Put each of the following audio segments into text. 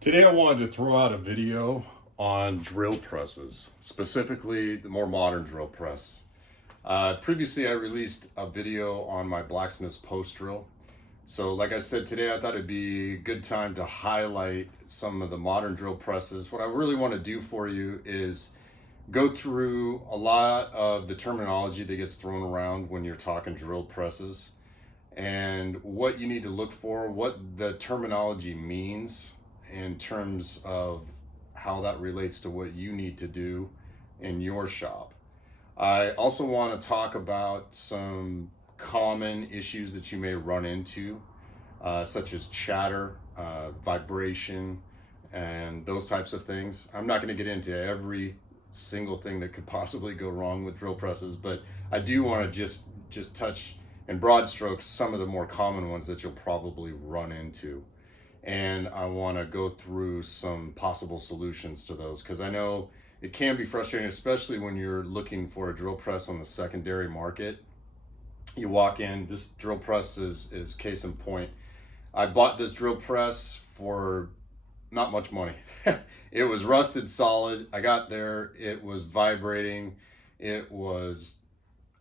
Today I wanted to throw out a video on drill presses, specifically the more modern drill press. Previously I released a video on my blacksmith's post drill. So like I said, today I thought it'd be a good time to highlight some of the modern drill presses. What I really want to do for you is go through a lot of the terminology that gets thrown around when you're talking drill presses and what you need to look for, what the terminology means in terms of how that relates to what you need to do in your shop. I also want to talk about some common issues that you may run into, such as chatter, vibration, and those types of things. I'm not going to get into every single thing that could possibly go wrong with drill presses, but I do want to just touch in broad strokes some of the more common ones that you'll probably run into. And I want to go through some possible solutions to those, because I know it can be frustrating, especially when you're looking for a drill press on the secondary market. You walk in, this drill press is case in point. I bought this drill press for not much money. It was rusted solid. I got there, it was vibrating, it was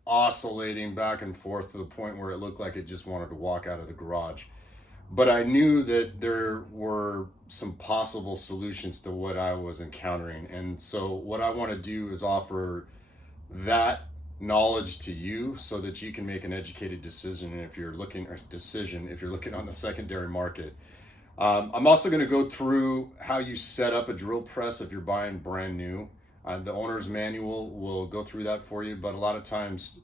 oscillating back and forth to the point where it looked like it just wanted to walk out of the garage. But I knew that there were some possible solutions to what I was encountering. And so what I want to do is offer that knowledge to you so that you can make an educated decision if you're looking on the secondary market. I'm also going to go through how you set up a drill press if you're buying brand new. The owner's manual will go through that for you, but a lot of times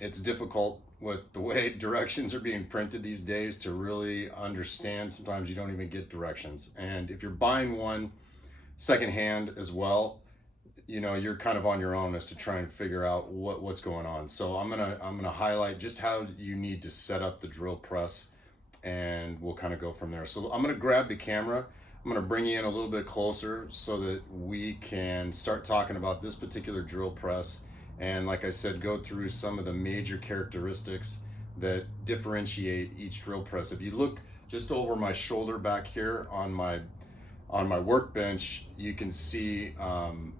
it's difficult with the way directions are being printed these days to really understand. Sometimes you don't even get directions. And if you're buying one secondhand as well, you know, you're kind of on your own as to try and figure out what's going on. So I'm gonna highlight just how you need to set up the drill press, and we'll kind of go from there. So I'm gonna grab the camera. I'm gonna bring you in a little bit closer so that we can start talking about this particular drill press. And like I said, go through some of the major characteristics that differentiate each drill press. If you look just over my shoulder back here on my workbench, you can see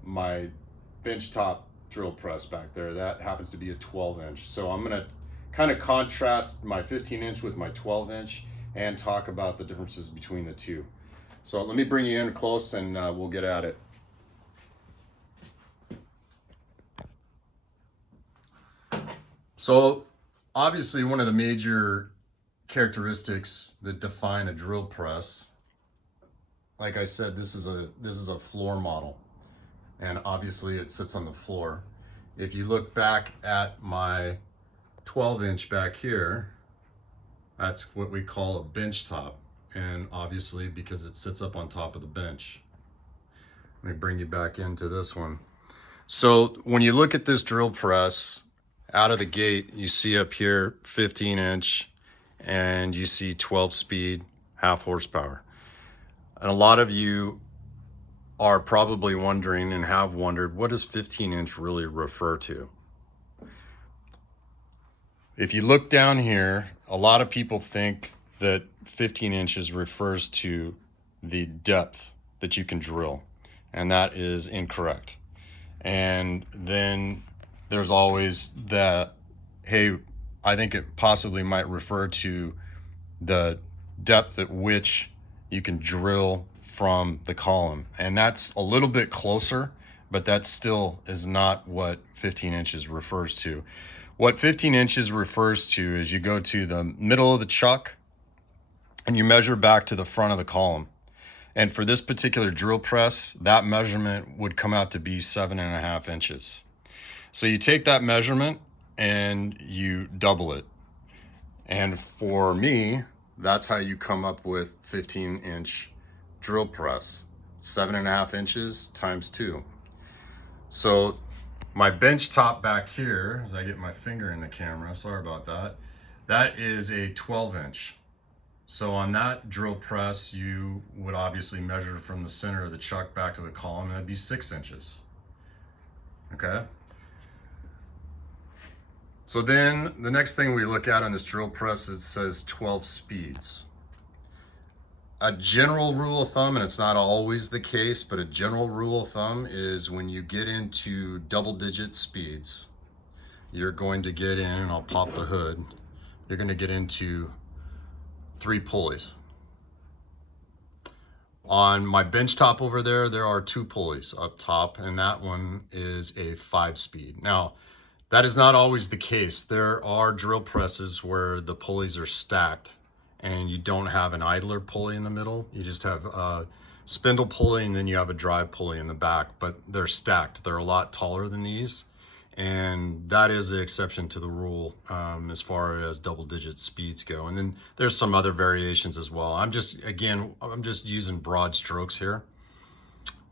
my bench top drill press back there. That happens to be a 12-inch. So I'm gonna kind of contrast my 15-inch with my 12-inch and talk about the differences between the two. So let me bring you in close and we'll get at it. So obviously one of the major characteristics that define a drill press, like I said, this is a floor model, and obviously it sits on the floor. If you look back at my 12-inch back here, that's what we call a bench top, and obviously because it sits up on top of the bench. Let me bring you back into this one. So when you look at this drill press out of the gate, you see up here 15-inch and you see 12-speed, half horsepower. And a lot of you are probably wondering and have wondered, what does 15-inch really refer to? If you look down here, a lot of people think that 15 inches refers to the depth that you can drill, and that is incorrect. And then there's always the, hey, I think it possibly might refer to the depth at which you can drill from the column. And that's a little bit closer, but that still is not what 15 inches refers to. What 15 inches refers to is you go to the middle of the chuck and you measure back to the front of the column. And for this particular drill press, that measurement would come out to be 7.5 inches. So you take that measurement and you double it. And for me, that's how you come up with 15-inch drill press. 7.5 inches times 2. So my bench top back here, as I get my finger in the camera, sorry about that, that is a 12-inch. So on that drill press, you would obviously measure from the center of the chuck back to the column, and that'd be 6 inches. Okay? So then the next thing we look at on this drill press, it says 12 speeds. A general rule of thumb, and it's not always the case, but a general rule of thumb is when you get into double-digit speeds, you're going to get in, and I'll pop the hood, you're going to get into 3 pulleys. On my bench top over there, there are 2 pulleys up top, and that one is a 5-speed. Now, that is not always the case. There are drill presses where the pulleys are stacked and you don't have an idler pulley in the middle. You just have a spindle pulley and then you have a drive pulley in the back, but they're stacked. They're a lot taller than these. And that is the exception to the rule as far as double-digit speeds go. And then there's some other variations as well. I'm just using broad strokes here.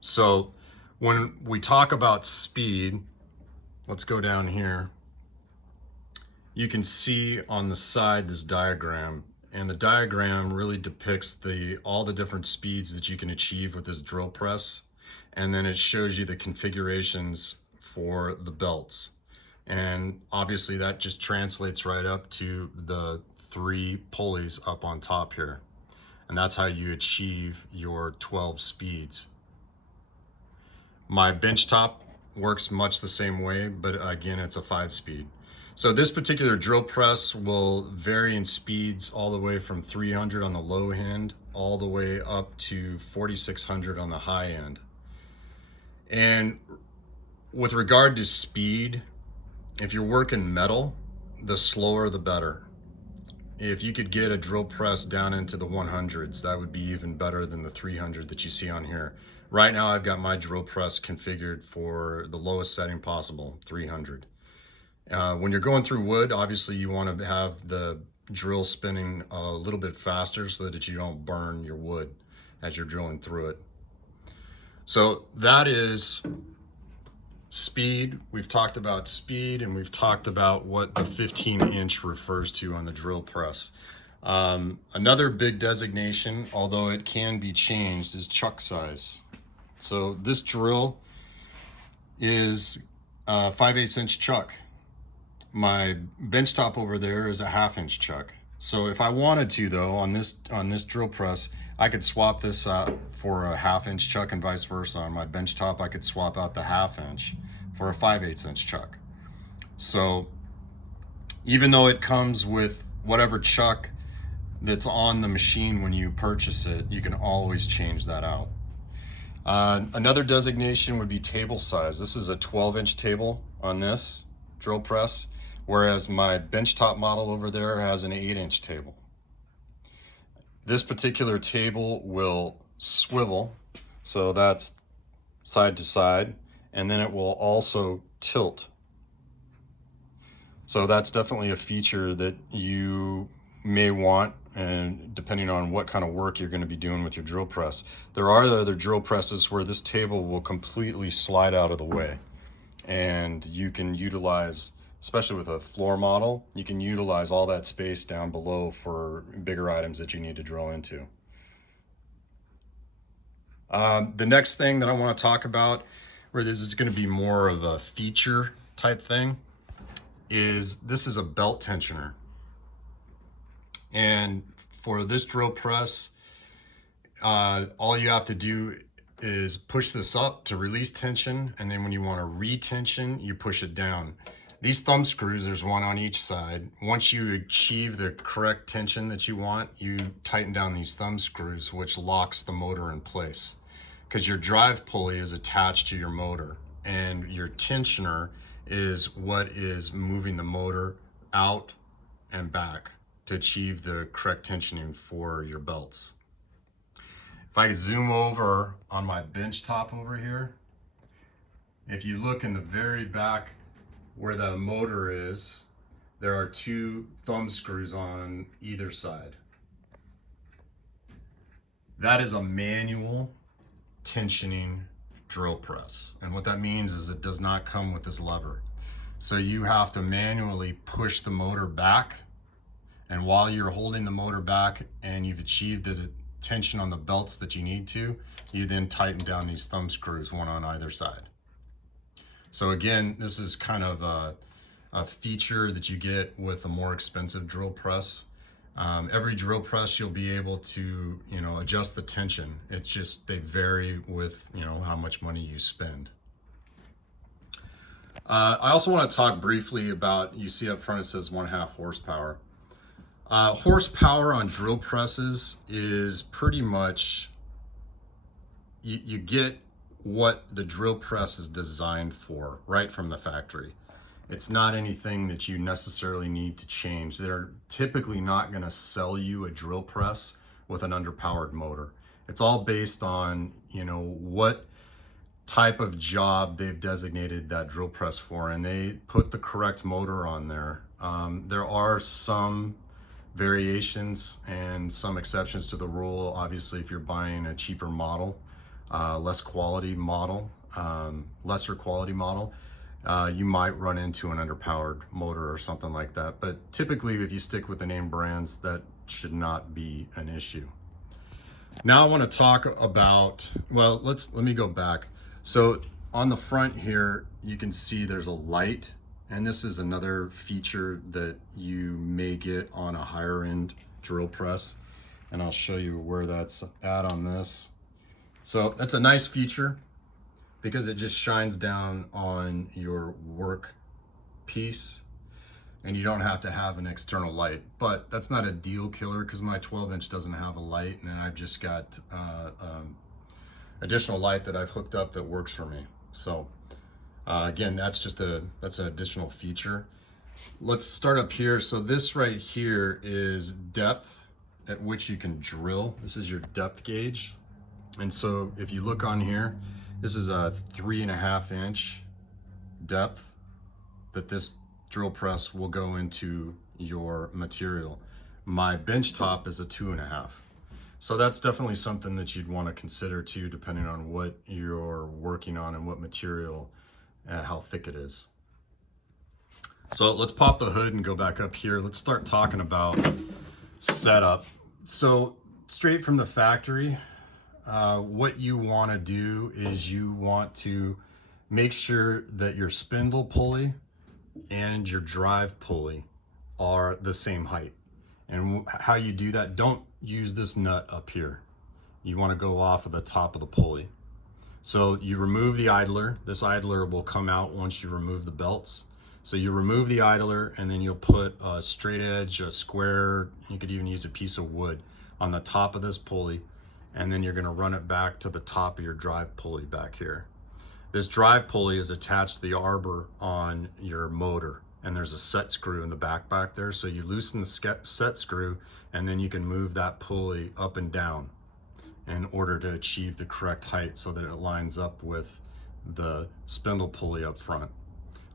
So when we talk about speed, let's go down here. You can see on the side this diagram, and the diagram really depicts all the different speeds that you can achieve with this drill press. And then it shows you the configurations for the belts. And obviously that just translates right up to the 3 pulleys up on top here. And that's how you achieve your 12 speeds. My bench top works much the same way, but again, it's a 5-speed. So this particular drill press will vary in speeds all the way from 300 on the low end, all the way up to 4,600 on the high end. And with regard to speed, if you're working metal, the slower the better. If you could get a drill press down into the 100s, that would be even better than the 300 that you see on here. Right now, I've got my drill press configured for the lowest setting possible, 300. When you're going through wood, obviously you want to have the drill spinning a little bit faster so that you don't burn your wood as you're drilling through it. So that is speed. We've talked about speed, and we've talked about what the 15-inch refers to on the drill press. Another big designation, although it can be changed, is chuck size. So this drill is a 5/8" chuck. My bench top over there is a 1/2" chuck. So if I wanted to, though, on this drill press, I could swap this out for a 1/2" chuck, and vice versa. On my bench top, I could swap out the 1/2" for a 5/8" chuck. So even though it comes with whatever chuck that's on the machine when you purchase it, you can always change that out. Another designation would be table size. This is a 12-inch table on this drill press, whereas my benchtop model over there has an 8-inch table. This particular table will swivel, so that's side to side, and then it will also tilt. So that's definitely a feature that you may want, and depending on what kind of work you're going to be doing with your drill press. There are other drill presses where this table will completely slide out of the way, and you can utilize, especially with a floor model, you can utilize all that space down below for bigger items that you need to drill into. The next thing that I want to talk about, where this is going to be more of a feature type thing, is this is a belt tensioner. And for this drill press, all you have to do is push this up to release tension, and then when you want to retension, you push it down. These thumb screws, there's one on each side. Once you achieve the correct tension that you want, you tighten down these thumb screws, which locks the motor in place. Because your drive pulley is attached to your motor, and your tensioner is what is moving the motor out and back to achieve the correct tensioning for your belts. If I zoom over on my bench top over here, if you look in the very back where the motor is, there are 2 thumb screws on either side. That is a manual tensioning drill press. And what that means is it does not come with this lever. So you have to manually push the motor back. And while you're holding the motor back and you've achieved the tension on the belts that you need to, you then tighten down these thumb screws, one on either side. So again, this is kind of a feature that you get with a more expensive drill press. Every drill press you'll be able to, adjust the tension. It's just they vary with, how much money you spend. I also want to talk briefly about, you see up front it says 1/2 horsepower. Horsepower on drill presses is pretty much, you get what the drill press is designed for right from the factory. It's not anything that you necessarily need to change. They're typically not going to sell you a drill press with an underpowered motor. It's all based on, what type of job they've designated that drill press for, and they put the correct motor on there. There are some variations and some exceptions to the rule. Obviously, if you're buying a cheaper model, lesser quality model, you might run into an underpowered motor or something like that. But typically, if you stick with the name brands, that should not be an issue. Now I want to talk about, well, let me go back. So on the front here, you can see there's a light, and this is another feature that you may get on a higher end drill press. And I'll show you where that's at on this. So that's a nice feature because it just shines down on your work piece and you don't have to have an external light. But that's not a deal killer because my 12-inch doesn't have a light, and I've just got additional light that I've hooked up that works for me. So again, that's an additional feature. Let's start up here. So this right here is depth at which you can drill. This is your depth gauge. And so if you look on here, this is a 3.5 inch depth that this drill press will go into your material. My bench top is a 2.5. So that's definitely something that you'd want to consider too, depending on what you're working on and what material and how thick it is. So let's pop the hood and go back up here. Let's start talking about setup. So straight from the factory, what you want to do is you want to make sure that your spindle pulley and your drive pulley are the same height. And how you do that, don't use this nut up here. You want to go off of the top of the pulley. So you remove the idler. This idler will come out once you remove the belts. So you remove the idler, and then you'll put a straight edge, a square, you could even use a piece of wood on the top of this pulley, and then you're going to run it back to the top of your drive pulley back here. This drive pulley is attached to the arbor on your motor, and there's a set screw in the back there. So you loosen the set screw, and then you can move that pulley up and down in order to achieve the correct height so that it lines up with the spindle pulley up front.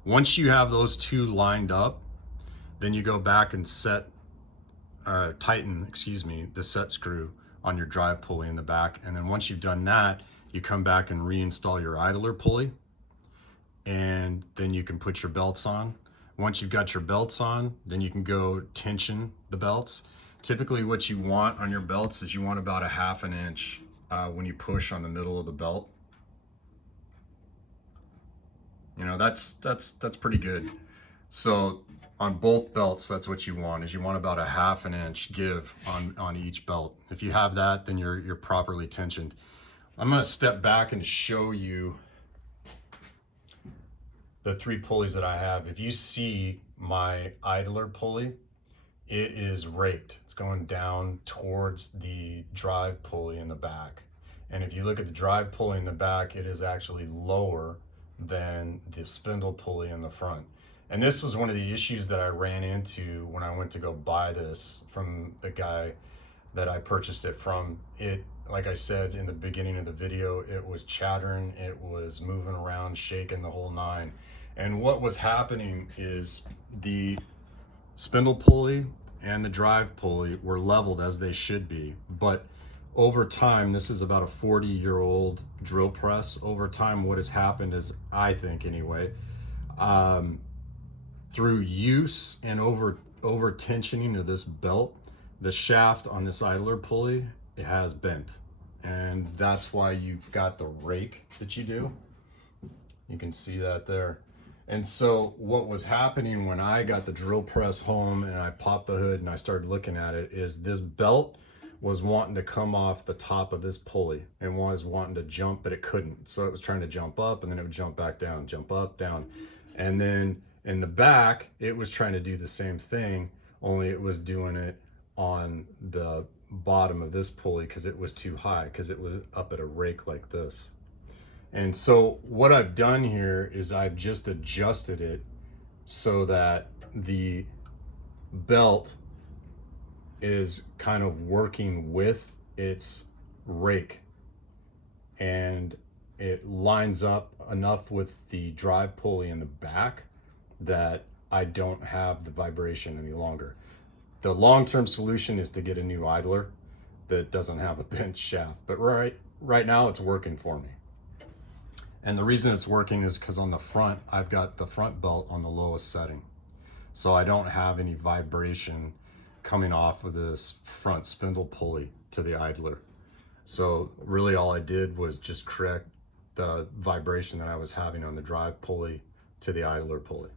Once you have those two lined up, then you go back and tighten the set screw on your drive pulley in the back. And then once you've done that, you come back and reinstall your idler pulley, and then you can put your belts on. Once you've got your belts on, then you can go tension the belts. Typically what you want on your belts is you want about 1/2 inch when you push on the middle of the belt. That's pretty good. So on both belts, that's what you want, is you want about 1/2 inch give on each belt. If you have that, then you're properly tensioned. I'm going to step back and show you the 3 pulleys that I have. If you see my idler pulley, it is raked. It's going down towards the drive pulley in the back. And if you look at the drive pulley in the back, it is actually lower than the spindle pulley in the front. And this was one of the issues that I ran into when I went to go buy this from the guy that I purchased it from. It, like I said in the beginning of the video, it was chattering, it was moving around, shaking the whole nine. And what was happening is the spindle pulley and the drive pulley were leveled as they should be, but over time, this is about a 40-year-old drill press. Over time, what has happened is, I think anyway, through use and over tensioning of this belt, the shaft on this idler pulley, it has bent. And that's why you've got the rake that you do. You can see that there. And so what was happening when I got the drill press home and I popped the hood and I started looking at it is this belt was wanting to come off the top of this pulley and was wanting to jump, but it couldn't. So it was trying to jump up and then it would jump back down, jump up, down. And then in the back, it was trying to do the same thing, only it was doing it on the bottom of this pulley because it was too high, because it was up at a rake like this. And so what I've done here is I've just adjusted it so that the belt is kind of working with its rake, and it lines up enough with the drive pulley in the back that I don't have the vibration any longer. The long-term solution is to get a new idler that doesn't have a bent shaft, but right now it's working for me. And the reason it's working is because on the front, I've got the front belt on the lowest setting. So I don't have any vibration coming off of this front spindle pulley to the idler. So really all I did was just correct the vibration that I was having on the drive pulley to the idler pulley.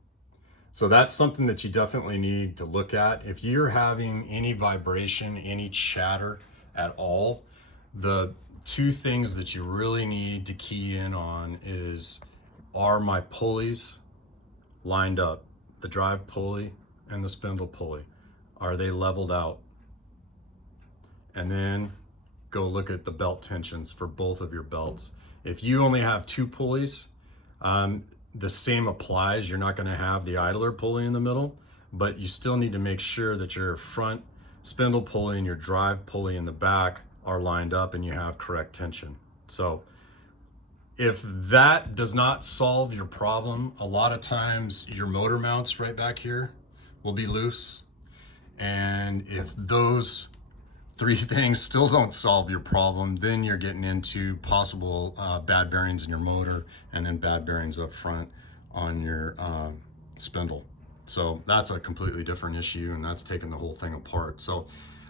So that's something that you definitely need to look at. If you're having any vibration, any chatter at all, the two things that you really need to key in on is, are my pulleys lined up? The drive pulley and the spindle pulley, are they leveled out? And then go look at the belt tensions for both of your belts. If you only have two pulleys, the same applies. You're not going to have the idler pulley in the middle, but you still need to make sure that your front spindle pulley and your drive pulley in the back are lined up and you have correct tension. So if that does not solve your problem, a lot of times your motor mounts right back here will be loose. And if those three things still don't solve your problem, then you're getting into possible bad bearings in your motor and then bad bearings up front on your spindle. So that's a completely different issue, and that's taking the whole thing apart. So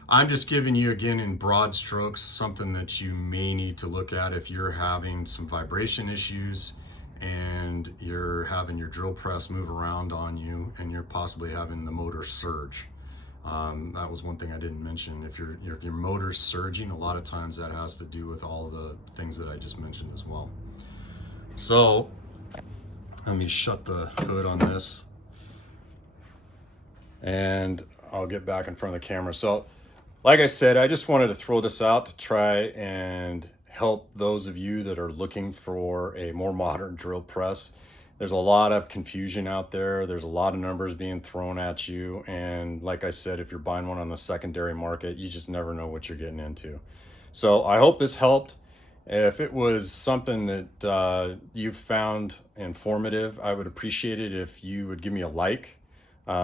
I'm just giving you, again, in broad strokes, something that you may need to look at if you're having some vibration issues and you're having your drill press move around on you and you're possibly having the motor surge. That was one thing I didn't mention. If your motor's surging, a lot of times that has to do with all the things that I just mentioned as well. So let me shut the hood on this and I'll get back in front of the camera. So like I said, I just wanted to throw this out to try and help those of you that are looking for a more modern drill press. There's a lot of confusion out there. There's a lot of numbers being thrown at you. And like I said, if you're buying one on the secondary market, you just never know what you're getting into. So I hope this helped. If it was something that you found informative, I would appreciate it if you would give me a like,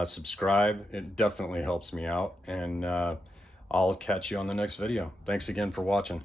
subscribe. It definitely helps me out. And I'll catch you on the next video. Thanks again for watching.